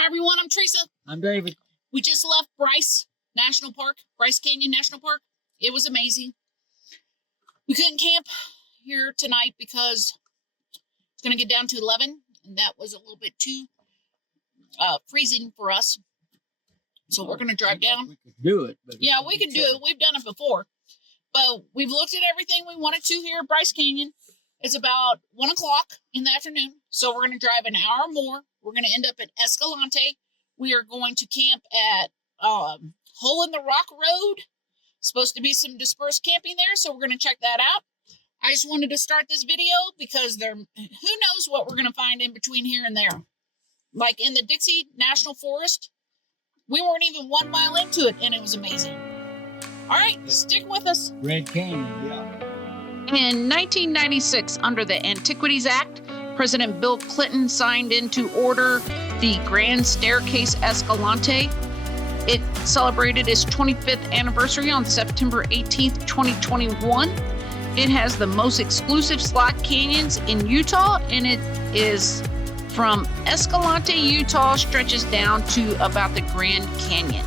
Hi everyone, I'm Teresa. I'm David. We just left Bryce Canyon National Park. It was amazing. We couldn't camp here tonight because it's going to get down to 11, and that was a little bit too freezing for us. So we're going to drive down. We could do it. But yeah, we can do it. We've done it before. But we've looked at everything we wanted to here at Bryce Canyon. It's about 1 o'clock in the afternoon. So we're going to drive an hour more. We're going to end up at Escalante. We are going to camp at Hole in the Rock Road. Supposed to be some dispersed camping there, so we're going to check that out. I just wanted to start this video because who knows what we're going to find in between here and there. Like in the Dixie National Forest, we weren't even 1 mile into it, and it was amazing. All right, stick with us. Red Canyon, yeah. In 1996, under the Antiquities Act, President Bill Clinton signed into order the Grand Staircase Escalante. It celebrated its 25th anniversary on September 18th, 2021. It has the most exclusive slot canyons in Utah, and it is from Escalante, Utah, stretches down to about the Grand Canyon.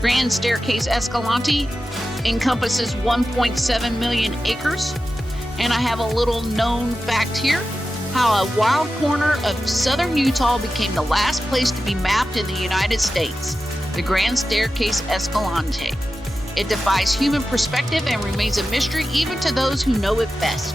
Grand Staircase Escalante encompasses 1.7 million acres. And I have a little known fact here, how a wild corner of southern Utah became the last place to be mapped in the United States, the Grand Staircase Escalante. It defies human perspective and remains a mystery even to those who know it best.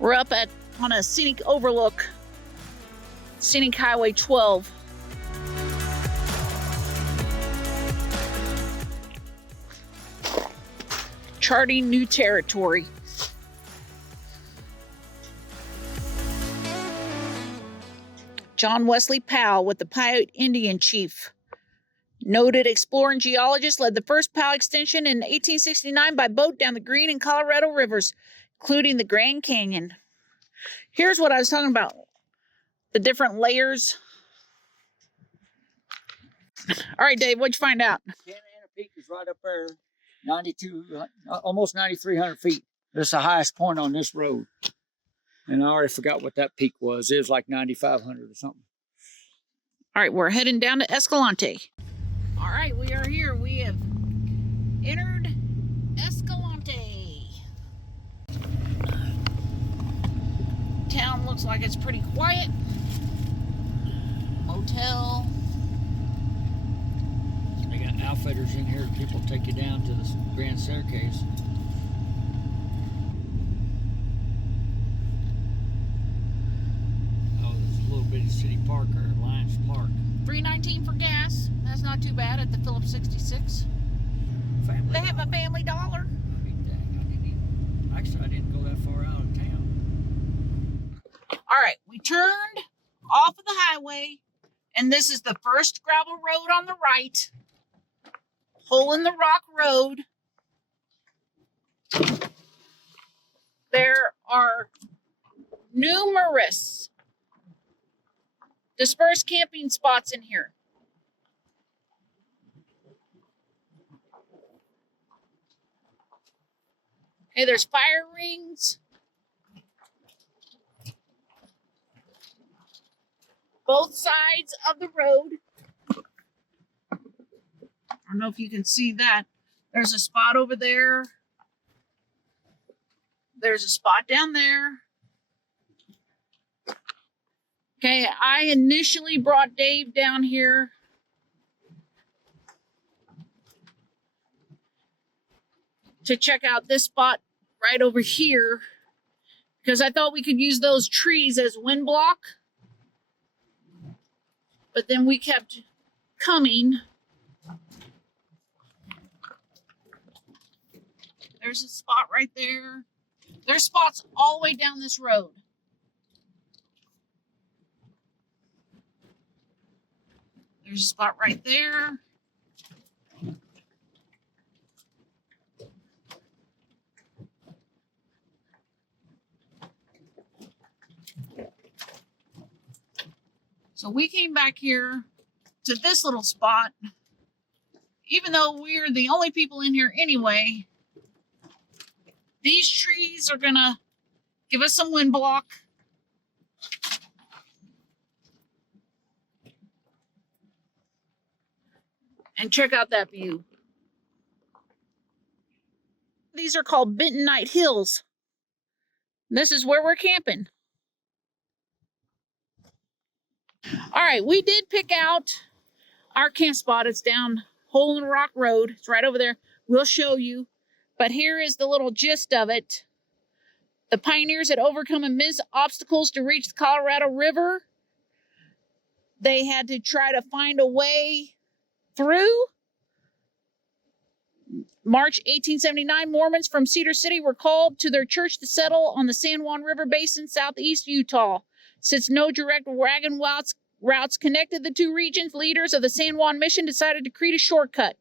We're up on a scenic overlook, Scenic Highway 12. Charting new territory. John Wesley Powell with the Paiute Indian chief. Noted explorer and geologist, led the first Powell extension in 1869 by boat down the Green and Colorado rivers, including the Grand Canyon. Here's what I was talking about. The different layers. All right, Dave, what'd you find out? Santa Ana Peak is right up there, almost 9,300 feet. That's the highest point on this road. And I already forgot what that peak was. It was like 9,500 or something. All right, we're heading down to Escalante. All right, we are here. We have entered Escalante. Town looks like it's pretty quiet. Motel. They got outfitters in here. People take you down to the Grand Staircase. Oh, there's a little bitty city park or Lions Park. $3.19 for gas. That's not too bad at the Phillips 66. They have a Family Dollar. Actually, I didn't go that far out of town. All right, we turned off of the highway, and this is the first gravel road on the right. Hole in the Rock Road. There are numerous dispersed camping spots in here. Okay, there's fire rings. Both sides of the road. I don't know if you can see that. There's a spot over there. There's a spot down there. Okay, I initially brought Dave down here to check out this spot right over here because I thought we could use those trees as wind block. But then we kept coming. There's a spot right there. There's spots all the way down this road. There's a spot right there. So we came back here to this little spot. Even though we're the only people in here anyway, these trees are gonna give us some wind block. And check out that view. These are called Bentonite Hills. This is where we're camping. All right, we did pick out our camp spot. It's down Hole in the Rock Road. It's right over there. We'll show you. But here is the little gist of it. The pioneers had overcome immense obstacles to reach the Colorado River. They had to try to find a way through. March 1879, Mormons from Cedar City were called to their church to settle on the San Juan River Basin, southeast Utah. Since no direct wagon routes connected the two regions, leaders of the San Juan Mission decided to create a shortcut.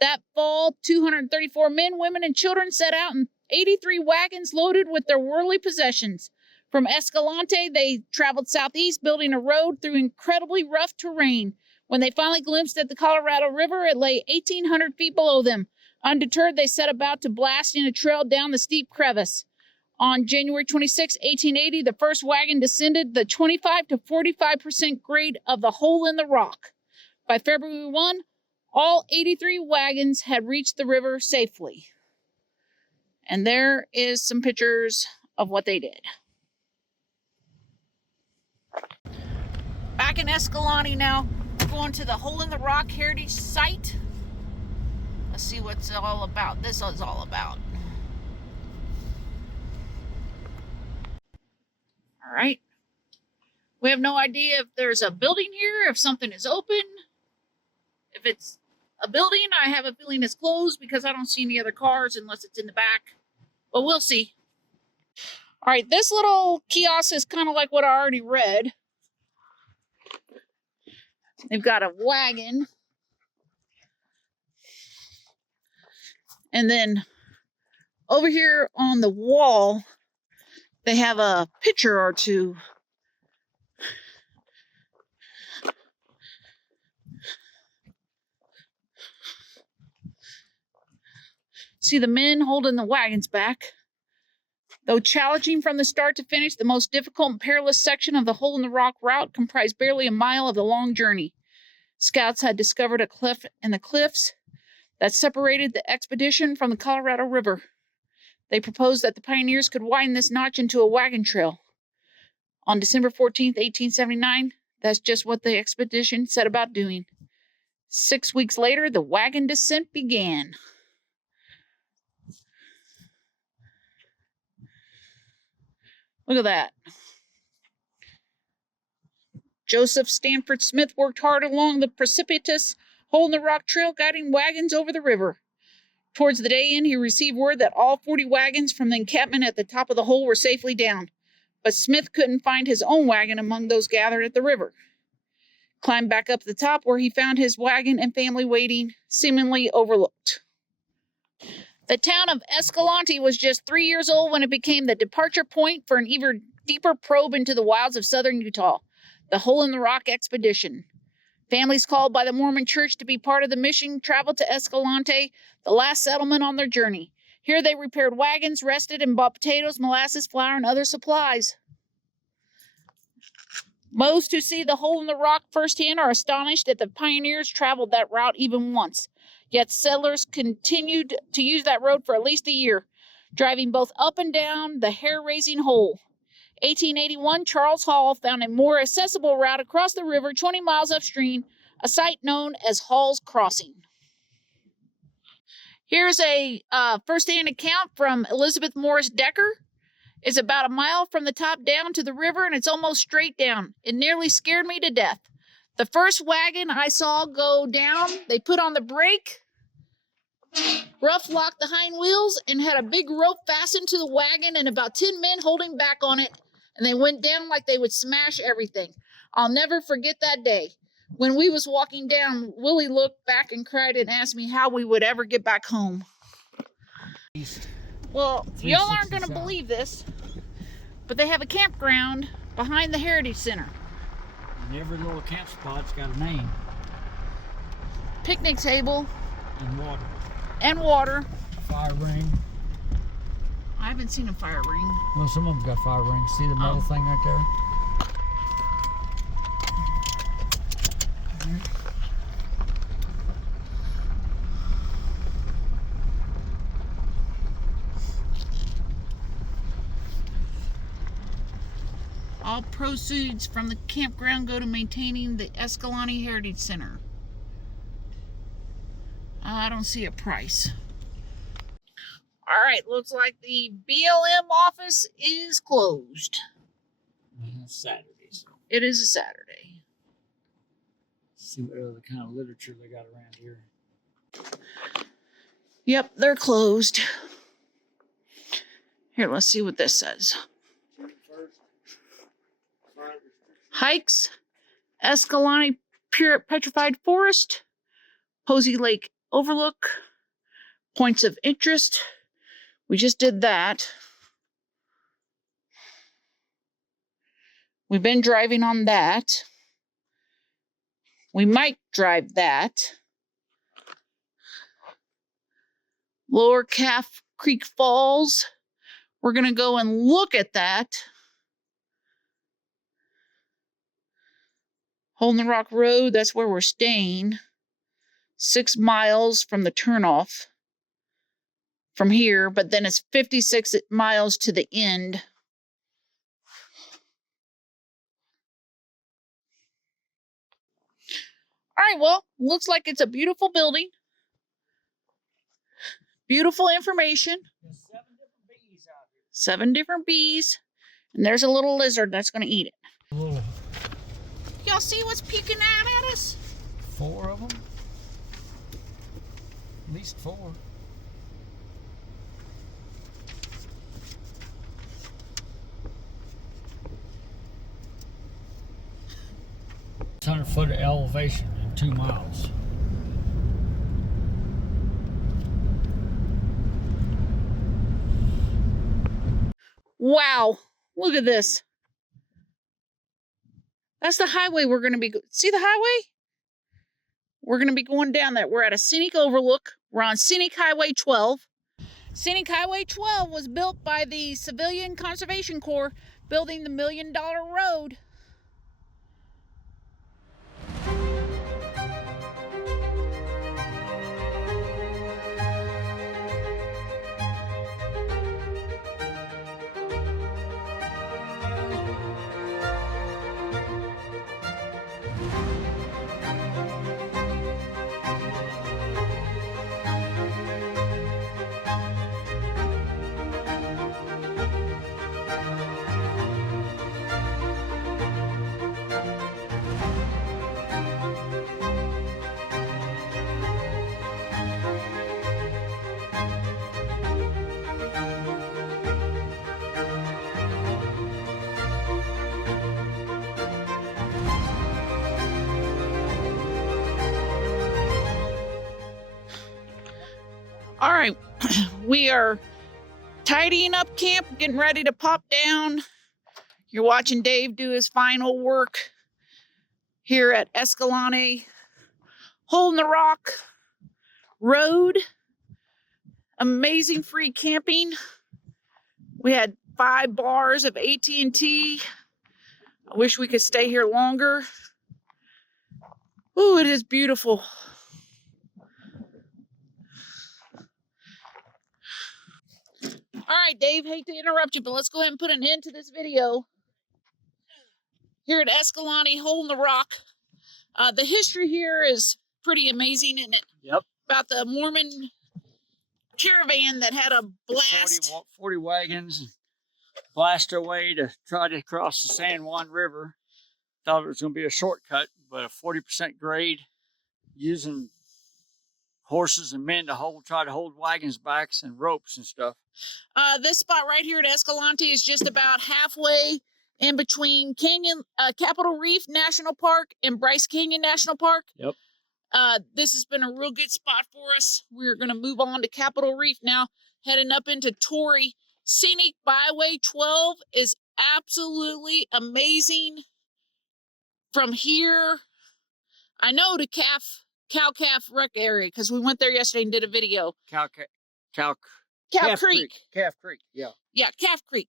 That fall, 234 men, women, and children set out in 83 wagons loaded with their worldly possessions. From Escalante, they traveled southeast, building a road through incredibly rough terrain. When they finally glimpsed at the Colorado River, it lay 1,800 feet below them. Undeterred, they set about to blast in a trail down the steep crevice. On January 26, 1880, the first wagon descended the 25 to 45% grade of the Hole in the Rock. By February 1, all 83 wagons had reached the river safely. And there is some pictures of what they did. Back in Escalante now, we're going to the Hole in the Rock Heritage Site. Let's see what's all about. This is all about. All right. We have no idea if there's a building here, if something is open. If it's a building, I have a feeling it's closed because I don't see any other cars unless it's in the back. But we'll see. All right, this little kiosk is kind of like what I already read. They've got a wagon. And then over here on the wall, they have a picture or two. See the men holding the wagons back. Though challenging from the start to finish, the most difficult and perilous section of the Hole in the Rock route comprised barely a mile of the long journey. Scouts had discovered a cleft in the cliffs that separated the expedition from the Colorado River. They proposed that the pioneers could widen this notch into a wagon trail. On December 14th, 1879, that's just what the expedition set about doing. 6 weeks later, the wagon descent began. Look at that. Joseph Stanford Smith worked hard along the precipitous Hole in the Rock trail, guiding wagons over the river. Towards the day end, he received word that all 40 wagons from the encampment at the top of the hole were safely down. But Smith couldn't find his own wagon among those gathered at the river. Climbed back up to the top where he found his wagon and family waiting, seemingly overlooked. The town of Escalante was just 3 years old when it became the departure point for an even deeper probe into the wilds of southern Utah, the Hole in the Rock expedition. Families called by the Mormon Church to be part of the mission traveled to Escalante, the last settlement on their journey. Here they repaired wagons, rested, and bought potatoes, molasses, flour, and other supplies. Most who see the Hole in the Rock firsthand are astonished that the pioneers traveled that route even once. Yet settlers continued to use that road for at least a year, driving both up and down the hair-raising hole. 1881, Charles Hall found a more accessible route across the river 20 miles upstream, a site known as Hall's Crossing. Here's a first-hand account from Elizabeth Morris Decker. It's about a mile from the top down to the river, and it's almost straight down. It nearly scared me to death. The first wagon I saw go down, they put on the brake, rough locked the hind wheels, and had a big rope fastened to the wagon and about 10 men holding back on it, and they went down like they would smash everything. I'll never forget that day. When we was walking down, Willie looked back and cried and asked me how we would ever get back home. Well, y'all aren't going to believe this, but they have a campground behind the Heritage Center. And every little camp spot's got a name. Picnic table. And water. And water. Fire ring. I haven't seen a fire ring. Well, some of them got fire rings. See the metal thing right there? All proceeds from the campground go to maintaining the Escalante Heritage Center. I don't see a price. All right, looks like the BLM office is closed. It's Saturday. So. It is a Saturday. See what other kind of literature they got around here. Yep, they're closed. Here, let's see what this says. Hikes, Escalante Petrified Forest, Posey Lake Overlook, points of interest. We just did that. We've been driving on that. We might drive that. Lower Calf Creek Falls. We're going to go and look at that. Hole in the Rock Road, that's where we're staying. 6 miles from the turnoff from here, but then it's 56 miles to the end. All right, well, looks like it's a beautiful building. Beautiful information. There's 7 different bees out here. 7 different bees. And there's a little lizard that's going to eat it. Whoa. Y'all see what's peeking out at us? 4 of them? At least 4. It's 100-foot elevation in 2 miles. Wow, look at this. That's the highway we're going to be. See the highway? We're going to be going down that. We're at a scenic overlook. We're on Scenic Highway 12. Scenic Highway 12 was built by the Civilian Conservation Corps, building the $1 Million Road. All right, we are tidying up camp, getting ready to pop down. You're watching Dave do his final work here at Escalante. Hole in the Rock Road. Amazing free camping. We had 5 bars of AT&T. I wish we could stay here longer. Ooh, it is beautiful. All All right, Dave, hate to interrupt you, but let's go ahead and put an end to this video. Here at Escalante, Hole in the Rock. The history here is pretty amazing, isn't it? Yep. About the Mormon caravan that had a blast. 40 wagons blast their way to try to cross the San Juan River. Thought it was going to be a shortcut, but a 40% grade, using horses and men to try to hold wagons backs and ropes and stuff. This spot right here at Escalante is just about halfway in between Capitol Reef National Park and Bryce Canyon National Park. Yep. This has been a real good spot for us. We're going to move on to Capitol Reef now, heading up into Torrey. Scenic Byway 12 is absolutely amazing. From here, I know to Cow-Calf Rec area, because we went there yesterday and did a video. Calf Creek. Calf Creek, yeah. Yeah, Calf Creek.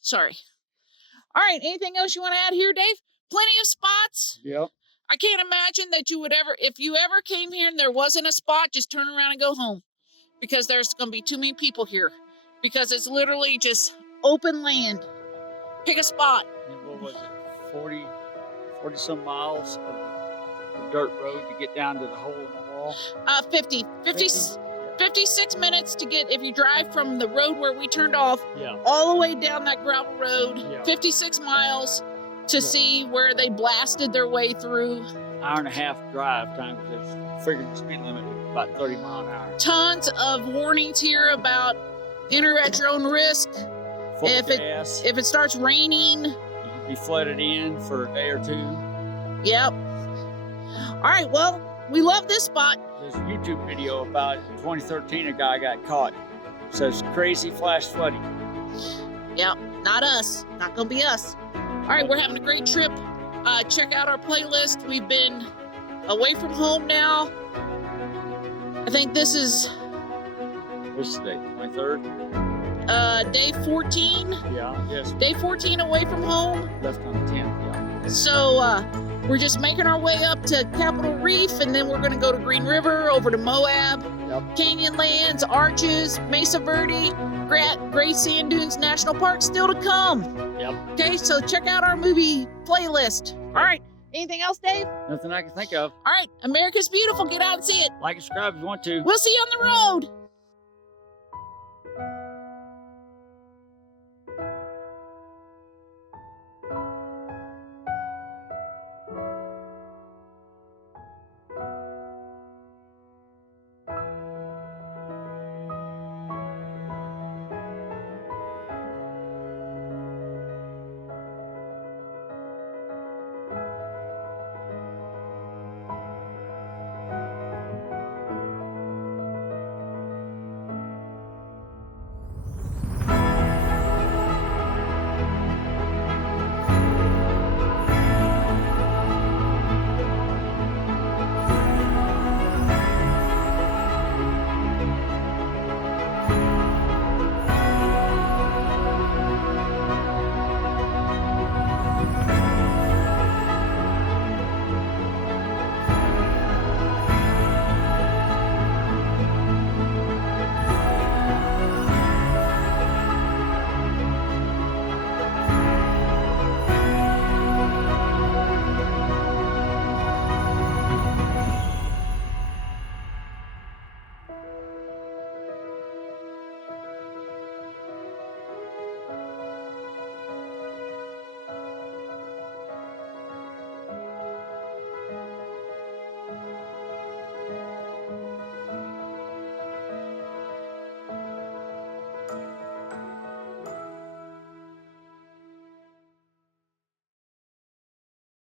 Sorry. All right, anything else you want to add here, Dave? Plenty of spots. Yep. I can't imagine that you would ever, if you ever came here and there wasn't a spot, just turn around and go home. Because there's going to be too many people here. Because it's literally just open land. Pick a spot. And what was it? 40 some miles of dirt road to get down to the hole in the wall? 56 minutes to get, if you drive from the road where we turned off, yeah, all the way down that gravel road, yeah, 56 miles to see where they blasted their way through. Hour and a half drive time, because they figured the speed limit was about 30 miles an hour. Tons of warnings here about enter at your own risk. If it starts raining, you can be flooded in for a day or two. Yep. All right, well, we love this spot. There's a YouTube video about 2013, a guy got caught. It says crazy flash flooding. Yep, not us. Not gonna be us. All right, we're having a great trip. Check out our playlist. We've been away from home now. I think this is What's the date? 23rd? Day 14. Yeah, yes. Day 14 away from home. Left on the 10th, yeah. So we're just making our way up to Capitol Reef, and then we're going to go to Green River, over to Moab, Yep. Canyonlands, Arches, Mesa Verde, Great Sand Dunes National Park still to come. Yep. Okay, so check out our movie playlist. All right. Anything else, Dave? Nothing I can think of. All right. America's beautiful. Get out and see it. Like and subscribe if you want to. We'll see you on the road.